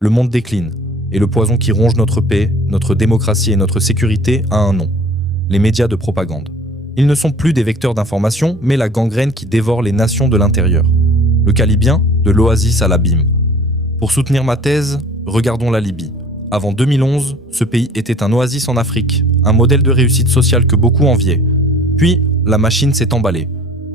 Le monde décline, et le poison qui ronge notre paix, notre démocratie et notre sécurité a un nom. Les médias de propagande. Ils ne sont plus des vecteurs d'information, mais la gangrène qui dévore les nations de l'intérieur. Le cas libyen, de l'oasis à l'abîme. Pour soutenir ma thèse, regardons la Libye. Avant 2011, ce pays était un oasis en Afrique, un modèle de réussite sociale que beaucoup enviaient. Puis, la machine s'est emballée.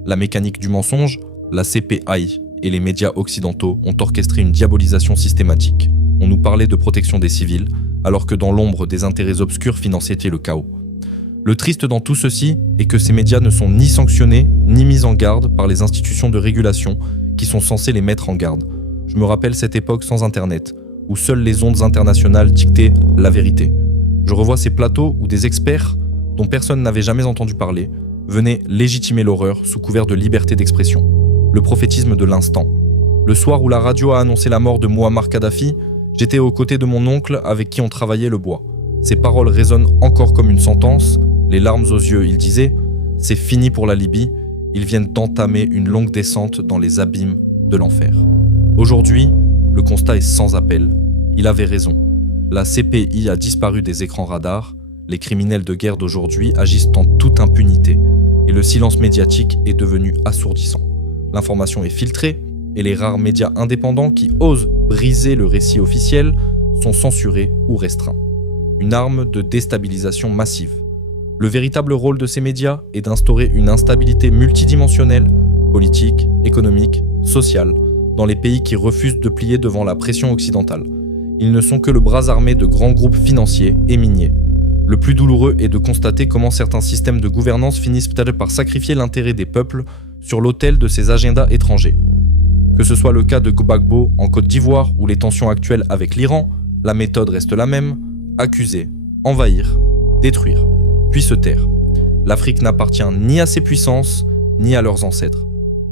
La mécanique du mensonge, la CPI et les médias occidentaux ont orchestré une diabolisation systématique. On nous parlait de protection des civils, alors que dans l'ombre des intérêts obscurs finançaient le chaos. Le triste dans tout ceci est que ces médias ne sont ni sanctionnés, ni mis en garde par les institutions de régulation qui sont censées les mettre en garde. Je me rappelle cette époque sans Internet, où seules les ondes internationales dictaient la vérité. Je revois ces plateaux où des experts, dont personne n'avait jamais entendu parler, venaient légitimer l'horreur sous couvert de liberté d'expression. Le prophétisme de l'instant. Le soir où la radio a annoncé la mort de Mouammar Kadhafi, j'étais aux côtés de mon oncle avec qui on travaillait le bois. Ses paroles résonnent encore comme une sentence. Les larmes aux yeux, il disait « C'est fini pour la Libye, ils viennent d'entamer une longue descente dans les abîmes de l'enfer. » Aujourd'hui, le constat est sans appel. Il avait raison. La CPI a disparu des écrans radars, les criminels de guerre d'aujourd'hui agissent en toute impunité, et le silence médiatique est devenu assourdissant. L'information est filtrée, et les rares médias indépendants qui osent briser le récit officiel sont censurés ou restreints. Une arme de déstabilisation massive. Le véritable rôle de ces médias est d'instaurer une instabilité multidimensionnelle, politique, économique, sociale, dans les pays qui refusent de plier devant la pression occidentale. Ils ne sont que le bras armé de grands groupes financiers et miniers. Le plus douloureux est de constater comment certains systèmes de gouvernance finissent peut-être par sacrifier l'intérêt des peuples sur l'autel de ces agendas étrangers. Que ce soit le cas de Gbagbo en Côte d'Ivoire ou les tensions actuelles avec l'Iran, la méthode reste la même, accuser, envahir, détruire, puis se taire. L'Afrique n'appartient ni à ses puissances, ni à leurs ancêtres.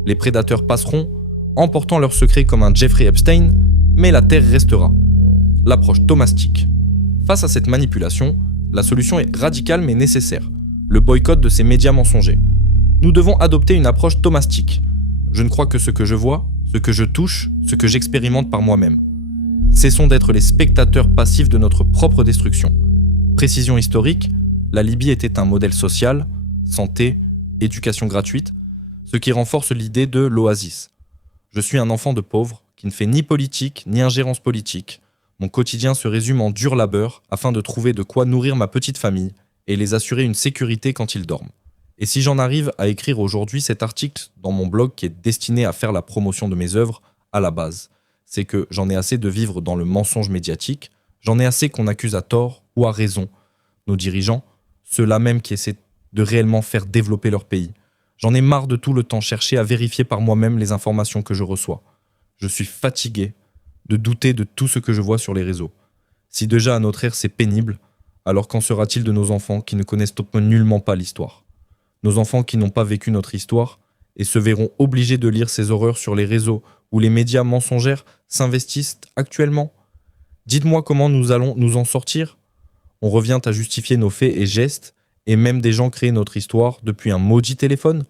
Les prédateurs passeront, emportant leurs secrets comme un Jeffrey Epstein, mais la terre restera. L'approche thomastique. Face à cette manipulation, la solution est radicale mais nécessaire. Le boycott de ces médias mensongers. Nous devons adopter une approche thomastique. Je ne crois que ce que je vois, ce que je touche, ce que j'expérimente par moi-même. Cessons d'être les spectateurs passifs de notre propre destruction. Précision historique, la Libye était un modèle social, santé, éducation gratuite, ce qui renforce l'idée de l'oasis. Je suis un enfant de pauvre qui ne fait ni politique ni ingérence politique. Mon quotidien se résume en dur labeur afin de trouver de quoi nourrir ma petite famille et les assurer une sécurité quand ils dorment. Et si j'en arrive à écrire aujourd'hui cet article dans mon blog qui est destiné à faire la promotion de mes œuvres, à la base, c'est que j'en ai assez de vivre dans le mensonge médiatique, j'en ai assez qu'on accuse à tort ou à raison nos dirigeants, ceux-là même qui essaient de réellement faire développer leur pays. J'en ai marre de tout le temps chercher à vérifier par moi-même les informations que je reçois. Je suis fatigué de douter de tout ce que je vois sur les réseaux. Si déjà à notre ère c'est pénible, alors qu'en sera-t-il de nos enfants qui ne connaissent nullement pas l'histoire ? Nos enfants qui n'ont pas vécu notre histoire et se verront obligés de lire ces horreurs sur les réseaux où les médias mensongers s'investissent actuellement. Dites-moi comment nous allons nous en sortir ? On revient à justifier nos faits et gestes et même des gens créer notre histoire depuis un maudit téléphone ?